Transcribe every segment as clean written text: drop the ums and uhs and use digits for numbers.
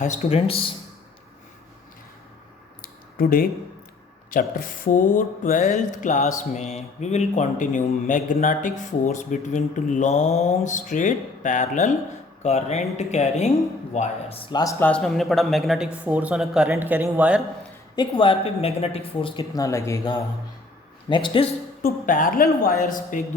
Hi students, today chapter 4 12th class में we will continue magnetic force between two long straight parallel current carrying wires. Last class में हमने पढ़ा magnetic force on a current carrying wire. एक wire पे magnetic force कितना लगेगा. Next is two parallel wires पे एक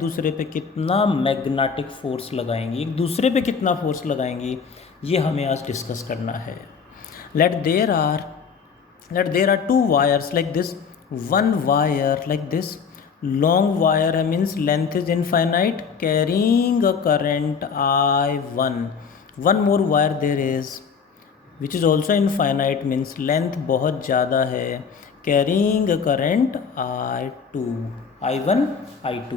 दूसरे पे कितना मैग्नेटिक फोर्स लगाएंगे, एक दूसरे पे कितना फोर्स लगाएंगे, ये हमें आज डिस्कस करना है. let there are let there are two wires like this. One wire like this, long wire means length is infinite, carrying a current I1. One more wire there is which is also infinite, means length बहुत ज़्यादा है, carrying a current I2, I1, I2,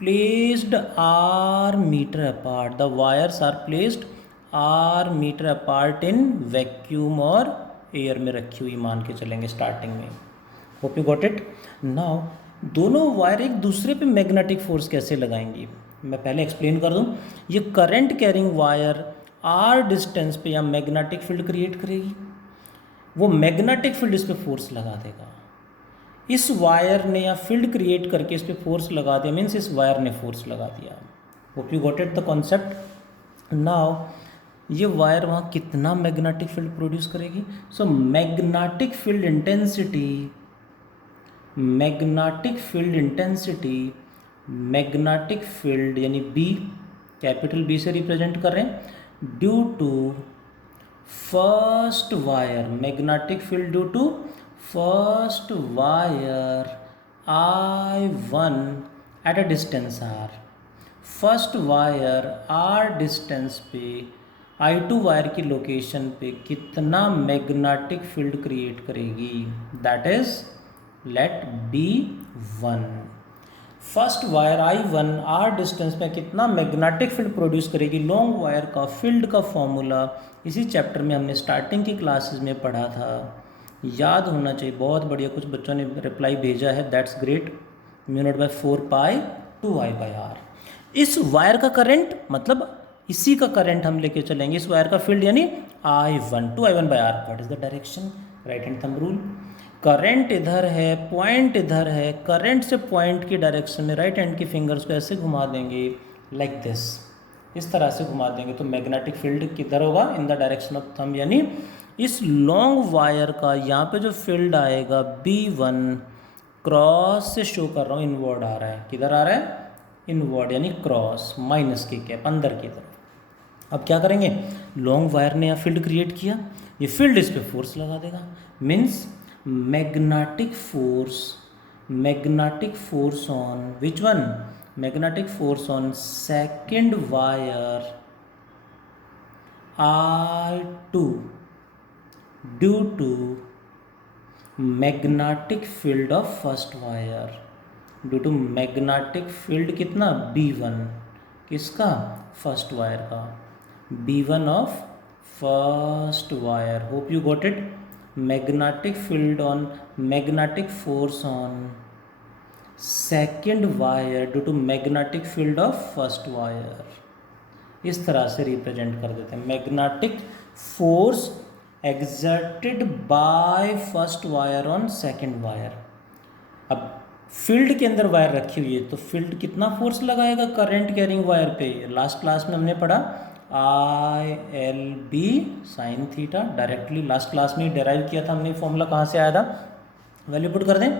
placed r meter apart. The wires are placed r meter apart in vacuum और air में रखी हुई मान के चलेंगे स्टार्टिंग में. Hope you got it. Now दोनों वायर एक दूसरे पे मैग्नेटिक फोर्स कैसे लगाएंगी मैं पहले एक्सप्लेन कर दूं. ये current carrying wire R distance पे या मैग्नेटिक फील्ड क्रिएट करेगी, वो मैग्नेटिक फील्ड इस पे फोर्स लगा देगा. इस वायर ने या फील्ड क्रिएट करके इस पे फोर्स लगा दिया, मीन्स इस वायर ने फोर्स लगा दिया. Hope you got it the concept. Now ये वायर वहाँ कितना मैग्नेटिक फील्ड प्रोड्यूस करेगी. So magnetic field intensity magnetic field यानी बी, कैपिटल बी से रिप्रेजेंट कर रहे हैं, due to first wire, magnetic field due to first wire I1 at a distance R. First wire R distance पे I2 wire की location पे कितना magnetic field create करेगी, that is let B1. First wire I1 are distance पे कितना magnetic field produce करेगी. Long wire का field का फॉर्मूला इसी चैप्टर में हमने स्टार्टिंग की क्लासेस में पढ़ा था, याद होना चाहिए. बहुत बढ़िया, कुछ बच्चों ने रिप्लाई भेजा है, that's great. Mu naught by 4 pi 2 I by R. इस वायर का करंट मतलब इसी का करंट हम लेके चलेंगे, इस वायर का फील्ड यानी I1 2I1 by R. What is the direction, right hand thumb rule. Current इधर है, पॉइंट इधर है, करंट से पॉइंट की डायरेक्शन में राइट हैंड की फिंगर्स को ऐसे घुमा देंगे लाइक दिस, इस तरह से घुमा देंगे तो मैग्नेटिक फील्ड किधर होगा, in the direction of thumb. यानी इस लॉन्ग वायर का यहाँ पे जो फील्ड आएगा B1 क्रॉस से शो कर रहा हूँ, इनवर्ड आ रहा है. किधर आ रहा है, इनवर्ड, यानी क्रॉस, माइनस की कैप अंदर की तरफ. अब क्या करेंगे, लॉन्ग वायर ने यहाँ फील्ड क्रिएट किया, ये फील्ड इस पे फोर्स लगा देगा, means magnetic force on which one, magnetic force on second wire I2 due to magnetic field of first wire, due to magnetic field कितना B1, किसका, फर्स्ट वायर का, B1 of first wire. Hope you got it. Magnetic field on, magnetic force on second wire due to magnetic field of first wire. इस तरह से represent कर देते हैं. Magnetic force exerted by first wire on second wire. अब field के अंदर wire रखी हुई है तो फील्ड कितना फोर्स लगाएगा करंट कैरिंग वायर पे. लास्ट क्लास में हमने पढ़ा ILB sine theta, directly last class में डिराइव किया था हमने. फॉर्मूला कहाँ से आया था, वैल्यू पुट कर दें.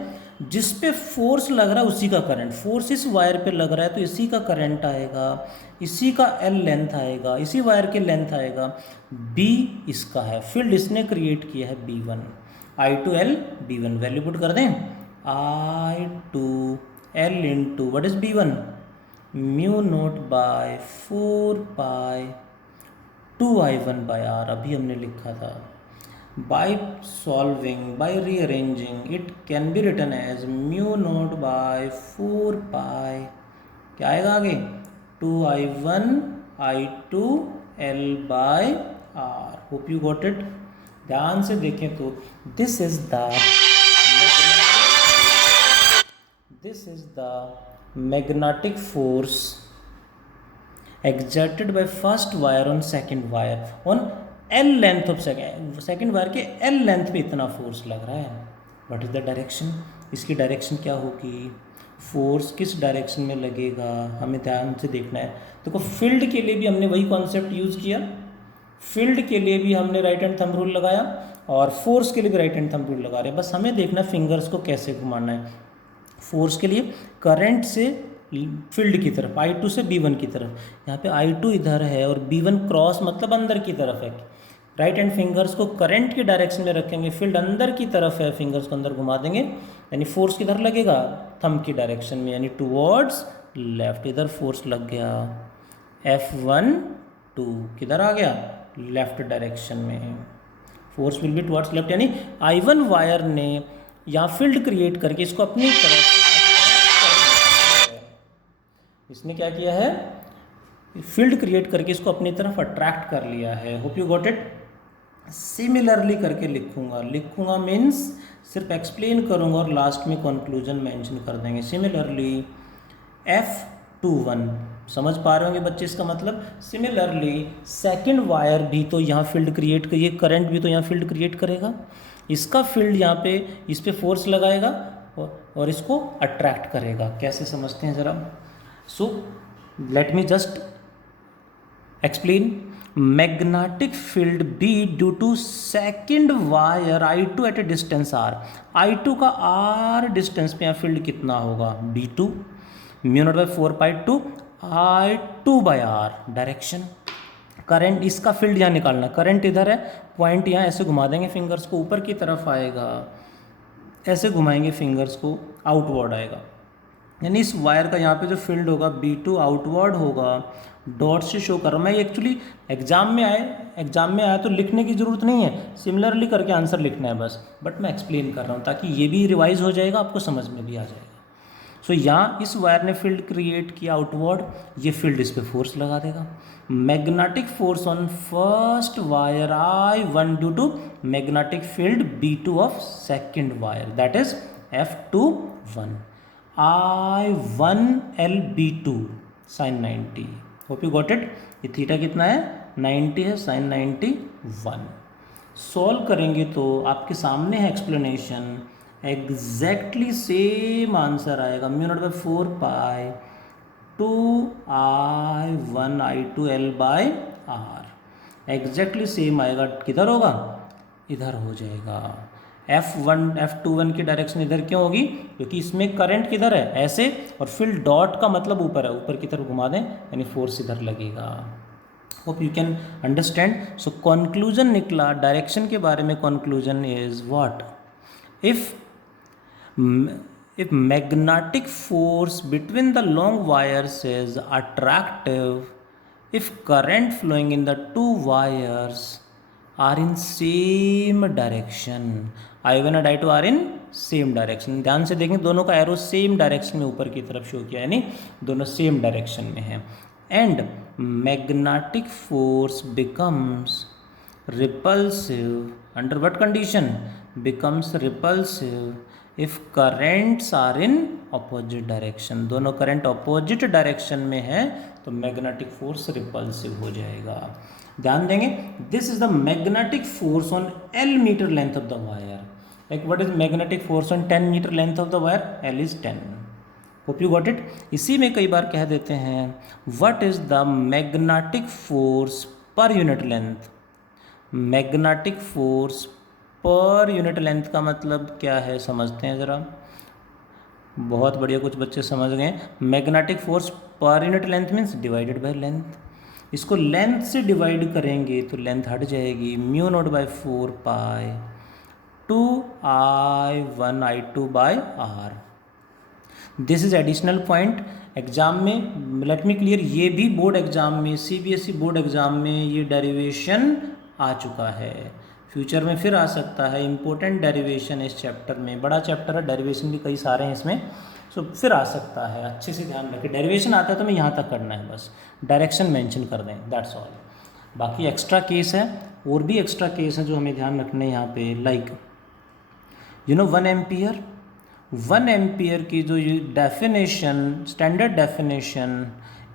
जिस पे फोर्स लग रहा है उसी का करंट, फोर्स इस वायर पे लग रहा है तो इसी का करंट आएगा, इसी का L लेंथ आएगा, इसी वायर के लेंथ आएगा. B इसका है, फील्ड इसने क्रिएट किया है B1, I2L B1. Value put कर दें, I2L into what is B1, mu naught by 4 pi 2I1 by r. अभी हमने लिखा था. By solving, by rearranging, it can be written as mu naught by 4 pi, क्या आएगा आगे, 2I1 I2L by r. Hope you got it. ध्यान से देखें तो this is the magnetic force exerted by first wire on second wire on L length of second wire के L length पे इतना फोर्स लग रहा है. What is the direction? इसकी डायरेक्शन क्या होगी? फोर्स किस डायरेक्शन में लगेगा हमें ध्यान से देखना है. देखो फील्ड के लिए भी हमने वही कॉन्सेप्ट यूज़ किया, फील्ड के लिए भी हमने राइट हैंड थंब रूल लगाया और फोर्स के लिए भी राइट हैंड थंब रूल लगा रहे हैं. बस हमें देखना फिंगर्स को कैसे घुमाना है. फोर्स के लिए करंट से फील्ड की तरफ I2 से B1 की तरफ, यहाँ पे I2 इधर है और B1 क्रॉस मतलब अंदर की तरफ है. राइट हैंड फिंगर्स को करंट की डायरेक्शन में रखेंगे, फील्ड अंदर की तरफ है, फिंगर्स को अंदर घुमा देंगे, यानी फोर्स किधर लगेगा? थंब की डायरेक्शन में, यानी टुवर्ड्स लेफ्ट. इधर फोर्स लग गया F1 2 किधर आ गया? लेफ्ट डायरेक्शन में. Force will be towards left, यानी I1 वायर ने यहाँ फील्ड क्रिएट करके इसको अपनी तरफ, इसने क्या किया है? फील्ड क्रिएट करके इसको अपनी तरफ अट्रैक्ट कर लिया है. Hope you got it. Similarly करके लिखूंगा मीन्स सिर्फ एक्सप्लेन करूंगा और लास्ट में कंक्लूजन मेंशन कर देंगे. सिमिलरली F21 समझ पा रहे होंगे बच्चे इसका मतलब. सिमिलरली सेकंड वायर भी तो यहाँ फील्ड क्रिएट करिए, करंट भी तो यहाँ फील्ड क्रिएट करेगा, इसका फील्ड यहाँ पे इस पे फोर्स लगाएगा और इसको अट्रैक्ट करेगा. कैसे समझते हैं ज़रा? So let me just explain. Magnetic field B due to second wire I2 at a distance R. I2 का R डिस्टेंस पे यहाँ फील्ड कितना होगा? B2 mu naught by 4π2 I2 by R. Direction current, इसका फील्ड यहाँ निकालना. Current इधर है, पॉइंट यहाँ ऐसे घुमा देंगे फिंगर्स को, ऊपर की तरफ आएगा, ऐसे घुमाएंगे फिंगर्स को, आउटवर्ड आएगा, यानी इस वायर का यहाँ पे जो फील्ड होगा B2 आउटवर्ड होगा. डॉट से शो कर रहा हूँ मैं. एक्चुअली एग्जाम में आया तो लिखने की ज़रूरत नहीं है, सिमिलरली करके आंसर लिखना है बस, बट मैं एक्सप्लेन कर रहा हूँ ताकि ये भी रिवाइज हो जाएगा, आपको समझ में भी आ जाएगा. सो यहाँ इस वायर ने फील्ड क्रिएट किया आउटवर्ड, ये फील्ड इस पर फोर्स लगा देगा. Magnetic force on first wire I1 due to magnetic field B2 of second wire, that is F21 I1LB2 sin 90. Hope you got it. ये थीटा कितना है? 90 है, sin 91. सॉल्व करेंगे तो आपके सामने है एक्सप्लेनेशन, एग्जैक्टली सेम आंसर आएगा. Mu naught by 4π2 I1 I2 L by R. Exactly same आएगा. किधर होगा? इधर हो जाएगा. F21 की डायरेक्शन इधर क्यों होगी? क्योंकि इसमें करंट किधर है? ऐसे, और फील्ड डॉट का मतलब ऊपर है, ऊपर की तरफ घुमा दें यानी फोर्स इधर लगेगा. Hope you can understand. So conclusion निकला डायरेक्शन के बारे में. Conclusion is what? if magnetic force between the long wires is attractive, if current flowing in the two wires are in same direction, I1 and I2 are in same direction. ध्यान से देखें, दोनों का arrow same direction में ऊपर की तरफ show किया, यानी दोनों सेम डायरेक्शन में है. And magnetic force becomes repulsive under what condition? Becomes repulsive if currents are in opposite direction. दोनों करंट अपोजिट डायरेक्शन में है तो मैग्नेटिक फोर्स रिपल्सिव हो जाएगा. ध्यान देंगे, this is the magnetic force on L metre length of the wire. Like what is magnetic force on 10 metre length of the wire? L is 10. Hope you got it. इसी में कई बार कह देते हैं what is the magnetic force per unit length. Magnetic force per unit length का मतलब क्या है समझते हैं ज़रा. बहुत बढ़िया, कुछ बच्चे समझ गए. Magnetic force per unit length means divided by length. इसको लेंथ से डिवाइड करेंगे तो लेंथ हट जाएगी. Mu naught by 4π2 I1 I2 by R. This is additional point. Exam में लेट मी क्लियर, ये भी बोर्ड एग्जाम में, CBSE बोर्ड एग्जाम में ये डेरिवेशन आ चुका है. फ्यूचर में फिर आ सकता है. इंपॉर्टेंट डेरिवेशन इस चैप्टर में, बड़ा चैप्टर है, डेरिवेशन भी कई सारे हैं इसमें. सो फिर आ सकता है, अच्छे से ध्यान रखें. डेरिवेशन आता है तो मैं यहाँ तक करना है, बस डायरेक्शन मेंशन कर दें, दैट्स ऑल. बाकी एक्स्ट्रा केस है, और भी एक्स्ट्रा केस है जो हमें ध्यान रखने यहाँ पे. लाइक 1 एम्पियर की जो definition, standard definition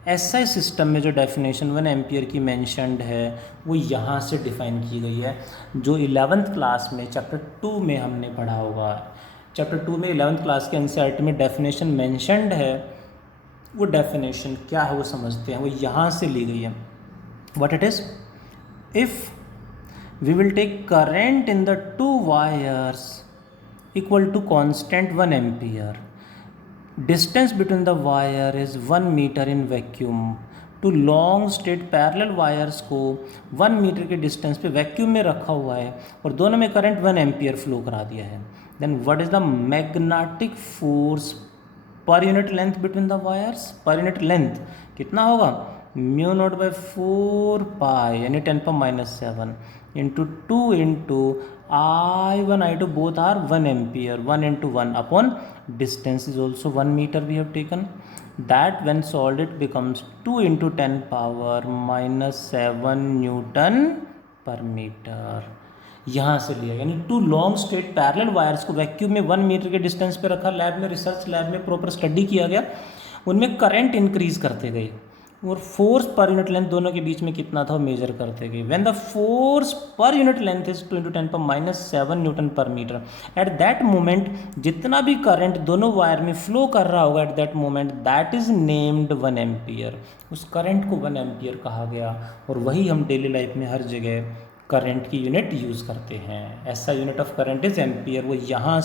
SI system में जो डेफिनेशन 1 एम्पियर की मैंशनड है वो यहाँ से डिफाइन की गई है, जो 11th क्लास में चैप्टर 2 में हमने पढ़ा होगा। चैप्टर 2 में 11th क्लास के एनसीईआरटी में डेफिनेशन मैंशनड है, वो डेफिनेशन क्या है वो समझते हैं, वो यहाँ से ली गई है। What it is, if we will take current in the two wires equal to constant 1 ampere, distance between the wire is 1 meter in vacuum, two long straight parallel wires को 1 मीटर के डिस्टेंस पे vacuum में रखा हुआ है और दोनों में करंट 1 एम्पियर फ्लो करा दिया है, then what is the magnetic force per unit length between the wires. Per unit length कितना होगा, म्यू नॉट बाई 4 पाई यानी 10⁻⁷ into 2 into I1 I2 both are 1 ampere, 1 into 1 upon distance is also 1 meter we have taken, that when solved it becomes 2 into 10 power minus 7 Newton per meter। यहाँ से लिया, यानी two long straight parallel wires को vacuum में 1 metre के distance पे रखा, lab में रिसर्च लैब में प्रॉपर स्टडी किया गया, उनमें करंट इंक्रीज करते गए और फोर्स पर यूनिट लेंथ दोनों के बीच में कितना था वो मेजर करते गए। When the force per unit length is 2 × 10⁻⁷ Newton पर मीटर, एट दैट मोमेंट जितना भी करंट दोनों वायर में फ्लो कर रहा होगा at that moment that is named 1 ampere. उस करंट को 1 एम्पियर कहा गया और वही हम डेली लाइफ में हर जगह करंट की यूनिट यूज़ करते हैं। ऐसा unit of current is ampere, वो यहाँ